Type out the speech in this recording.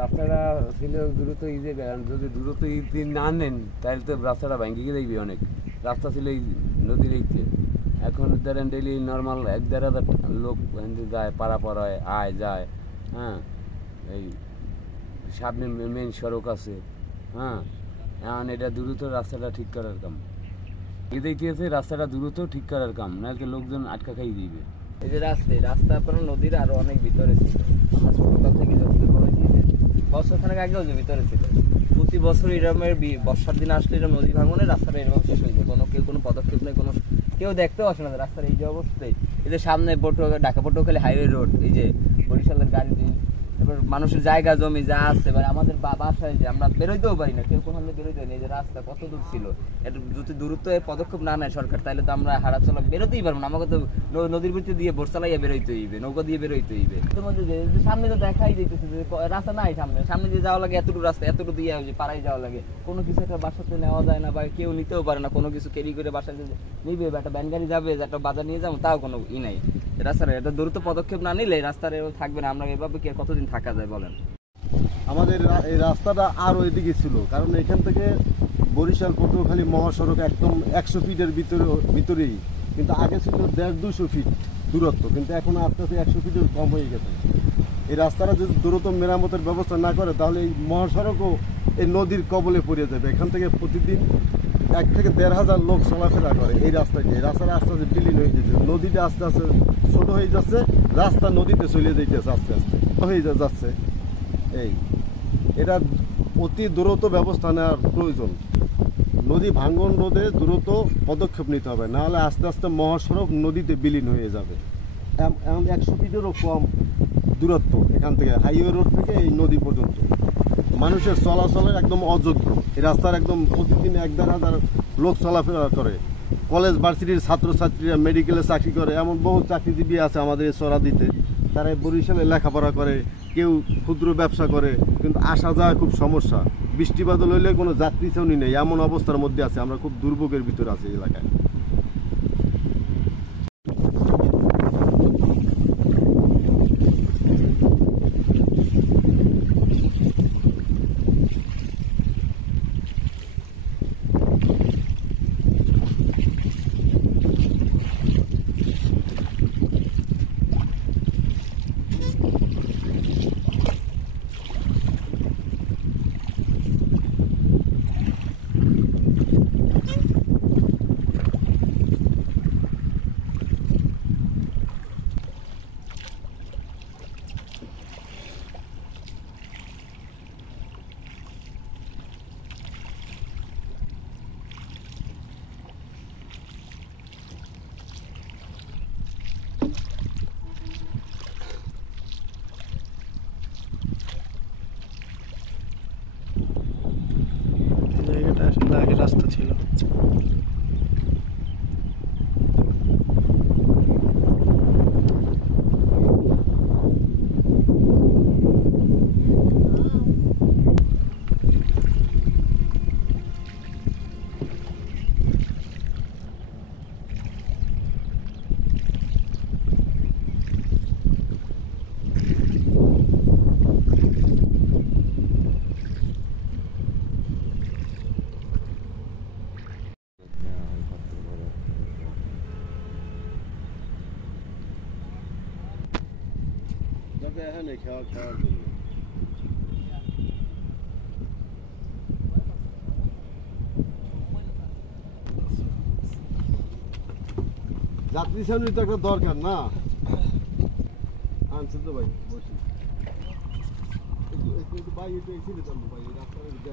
রাস্তাটা ছিল দ্রুত ইজে, যদি দ্রুত ইতি না নেন তাহলে তো রাস্তাটা ভেঙে গিয়ে যাইবে অনেক। রাস্তা ছিল এই নদীর এইতে, এখন ধরেন ডেইলি নর্মাল 1-1.5 লোক যায়, পারাপার হয়, আয় যায়। হ্যাঁ, এই সামনে মেন সড়ক আছে। হ্যাঁ, এখন এটা দ্রুত রাস্তাটা ঠিক করার কাম এদিকে, রাস্তাটা দ্রুত ঠিক করার কাম, নাহলে লোকজন আটকা খাই দিবে। এই যে রাস্তা আপনার নদীর আরো অনেক ভিতরে ছিল, ছোটকাল থেকে বছরখানেক আগেও যে ভিতরে ছিল। প্রতি বছর এরকমের বর্ষার দিন আসলে এরকম নদী ভাঙনে রাস্তাটা এরকম শেষ হয়ে যায়, কোনো পদক্ষেপ নেই, কেউ দেখতেও আসে না রাস্তার এই যে অবস্থায়। এই যে সামনে ঢাকা পটুয়াখালী হাইওয়ে রোড, এই যে বরিশালের গাড়ি, এবার মানুষের জায়গা জমি যা আছে, এবার আমাদের বাসায় যে আমরা বেরোইতেও পারি না, কেউ কোনখানে বেরোইতে পারি না। এই যে রাস্তা কত দূর ছিল, একটু যদি দূরত্ব পদক্ষেপ না নেয় সরকার, তাহলে তো আমরা হারা চলা বেরোতেই পারবো না। আমাকে তো নদীর ভিতরে দিয়ে বোট চালাইয়া বেরোইতে হইবে, নৌকা দিয়ে বেরোইতে হইবে। তোমাদের সামনে তো দেখাই দিতেছে যে রাস্তা নাই, সামনে দিয়ে যাওয়া লাগে, এতটুকু রাস্তা এতটুকু দিয়ে পাড়াই যাওয়া লাগে, কোনো কিছু একটা বাসাতে নেওয়া যায় না, বা কেউ নিতেও পারে না, কোনো কিছু ক্যারি করে বাসায় নিবে, বা একটা ভ্যান গাড়ি যাবে, একটা বাজার নিয়ে যাবো, তাও কোনো নাই রাস্তার। এটা দ্রুত পদক্ষেপ না নিলে রাস্তার থাকবে না। আমরা এভাবে কি কতদিন থাকা যায় বলেন? আমাদের এই রাস্তাটা আরও এদিকে ছিল, কারণ এখান থেকে বরিশাল পটুয়াখালী মহাসড়ক একদম 100 ফিটের ভিতরেই, কিন্তু আগে ছিল 150-200 ফিট দূরত্ব, কিন্তু এখন আস্তে আস্তে 100 ফিটের কম হয়ে গেছে। এই রাস্তাটা যদি দ্রুত মেরামতের ব্যবস্থা না করে, তাহলে এই মহাসড়কও এই নদীর কবলে পড়ে যাবে। এখান থেকে প্রতিদিন 1 থেকে 1,500 লোক চলাফেরা করে এই রাস্তাকে। এই রাস্তাটা আস্তে আস্তে বিলীন হয়ে যাচ্ছে, নদীটা আস্তে আস্তে ছোট হয়ে যাচ্ছে, রাস্তা নদীতে চলে যাইতেছে, আস্তে আস্তে হয়ে যাচ্ছে। এটা অতি দ্রুত ব্যবস্থা নেওয়ার প্রয়োজন। নদী ভাঙ্গন রোধে দ্রুত পদক্ষেপ নিতে হবে, নাহলে আস্তে আস্তে মহাসড়ক নদীতে বিলীন হয়ে যাবে। এখন 100 ফিটেরও কম দূরত্ব এখান থেকে, হাইওয়ে রোড থেকে এই নদী পর্যন্ত মানুষের চলাচলের একদম অযোগ্য। এই রাস্তার একদম প্রতিদিন 1-1,500 লোক চলাফেরা করে। কলেজ ভার্সিটির ছাত্রছাত্রীরা মেডিকেলে চাকরি করে, এমন বহু চাকরিজীবী আছে আমাদের এই চরাদিতে, তারা বরিশালে লেখাপড়া করে, কেউ ক্ষুদ্র ব্যবসা করে, কিন্তু আসা যাওয়া খুব সমস্যা। বৃষ্টি বাদল হইলে কোনো যাত্রী ছাউনি নেই, এমন অবস্থার মধ্যে আছে। আমরা খুব দুর্ভোগের ভিতরে আছি এলাকায়। জায়গাটা আসলে আগে রাস্তা ছিল। এখানে খাওয়ার জন্য যাত্রী সামনে তো একটা দরকার না। আনছেন তো ভাই, বসি ভাই, একটু ভাই, রাস্তাটা